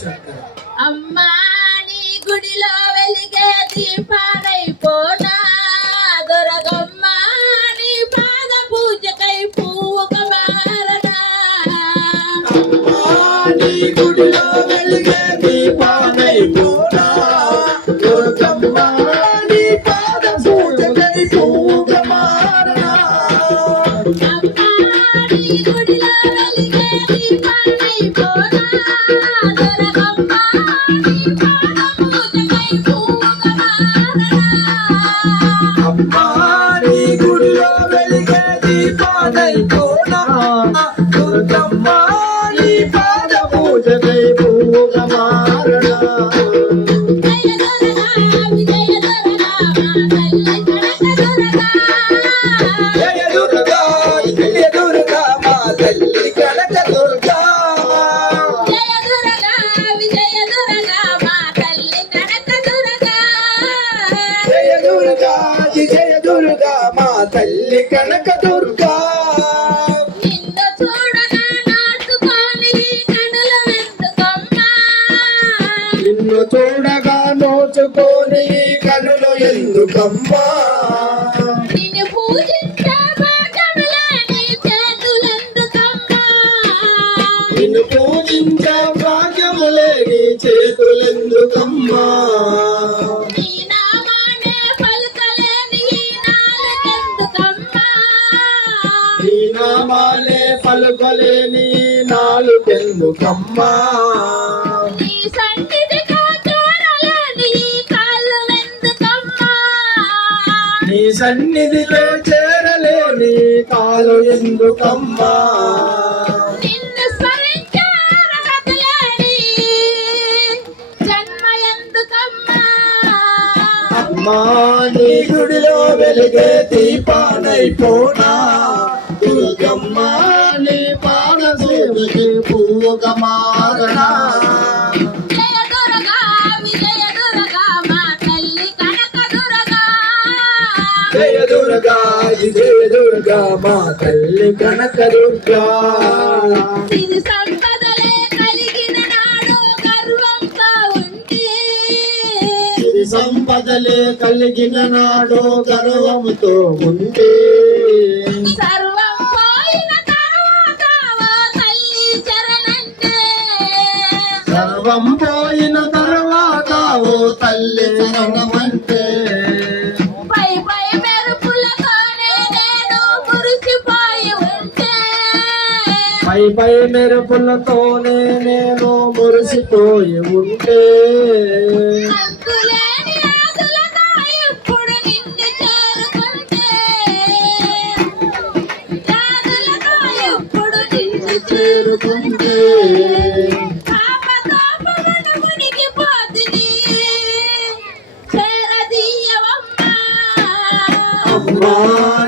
శంకర అమ్మా నీ గుడిలో వెలిగే దీపాలైపోనా? దొరగమ్మ నీ పాద పూజకై పువ్వుక మారనా? నీ గుడిలో వెలిగే దీపానై పోనా దుర్గమ్మ నీ పాద పూజకై పూగా మారనా? అమ్మా నీ గుడిలో వెలిగే దీపాలైపోనా? దీపానై పోనా దుర్గమ్మ నీ పాద పూజకై పూగా మారనా జయ దుర్గా జయ దుర్గా జయ దుర్గా మా తల్లి కనక దుర్గా. జయ దుర్గా మా తల్లి కనక దుర్గా. నోచుకోని ఈ కనులు ఎందుకమ్మా? నిన్ను పూజించే నిన్ను పూజించే చేతులెందుకమ్మా? నీ పలుకలేని నాలుగెందుకమ్మా నీ సన్నిధిలో చేరలేని కాలు ఎందుకమ్మా? నిన్ను స్మరించే అర్హత లేని జన్మ ఎందుకమ్మా? అమ్మా నీ గుడిలో వెలిగే దీపానైపోనా దుర్గమ్మ నీ పాద సేవకి పూగ దుర్గా జయ దుర్గా మా తల్లి కనక దుర్గా సంపదలే కలిగిన నాడు గర్వంగా ఉంటే సిరి సంపదలే కలిగిన నాడు గర్వముతో ఉంటే సర్వం పై మెరుపులతోనే నేను మురిసిపోయి ఉంటే. చేరుకుంటే. అమ్మా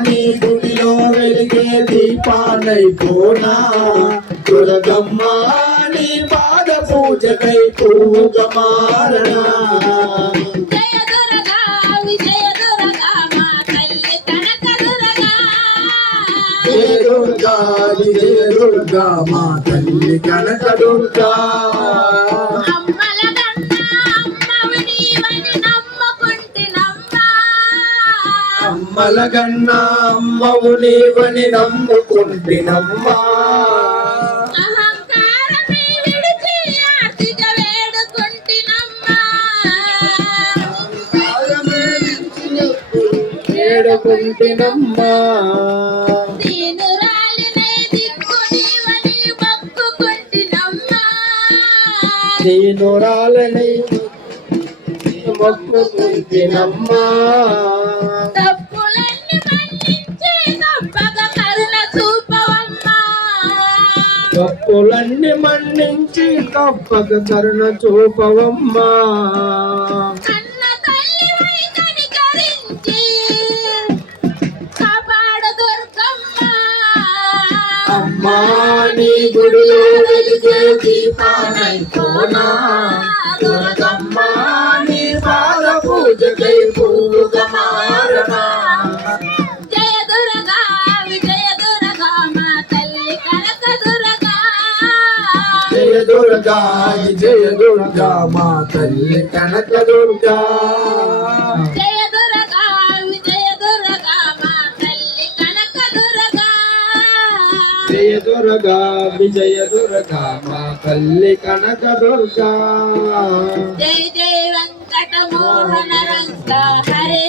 నీ గుడిలో వెలిగే దీపానై పోనా? దుర్గమ్మ నీ పాద పూజకై పూగ మారనా జయ దుర్గా విజయ దుర్గా మా తల్లి కనక దుర్గా. జయ దుర్గా జయ దుర్గా మా తల్లి కనక దుర్గా. అమ్మల కన్నా అమ్మవు నీవని నమ్ముకుంటినమ్మా. అమ్మల కన్నా అమ్మవు నీవని నమ్ముకుంటినమ్మా అహంకారమే దీనురాలినై మొక్కుకుంటినమ్మా. తప్పులన్నీ మన్నించి తప్పక కరుణ చూపవమ్మా. అమ్మా నీ గుడిలో వెలిగే దీపానై పోనా? దుర్గమ్మ నీ పాద పూజకై పూగ మారనా? జయ దుర్గా జయ దుర్గా మా తల్లి కనక దుర్గా. జయ దుర్గా విజయ దుర్గా మా తల్లి కనక దుర్గా జయ జయ వెంకట మోహన రంగా హరే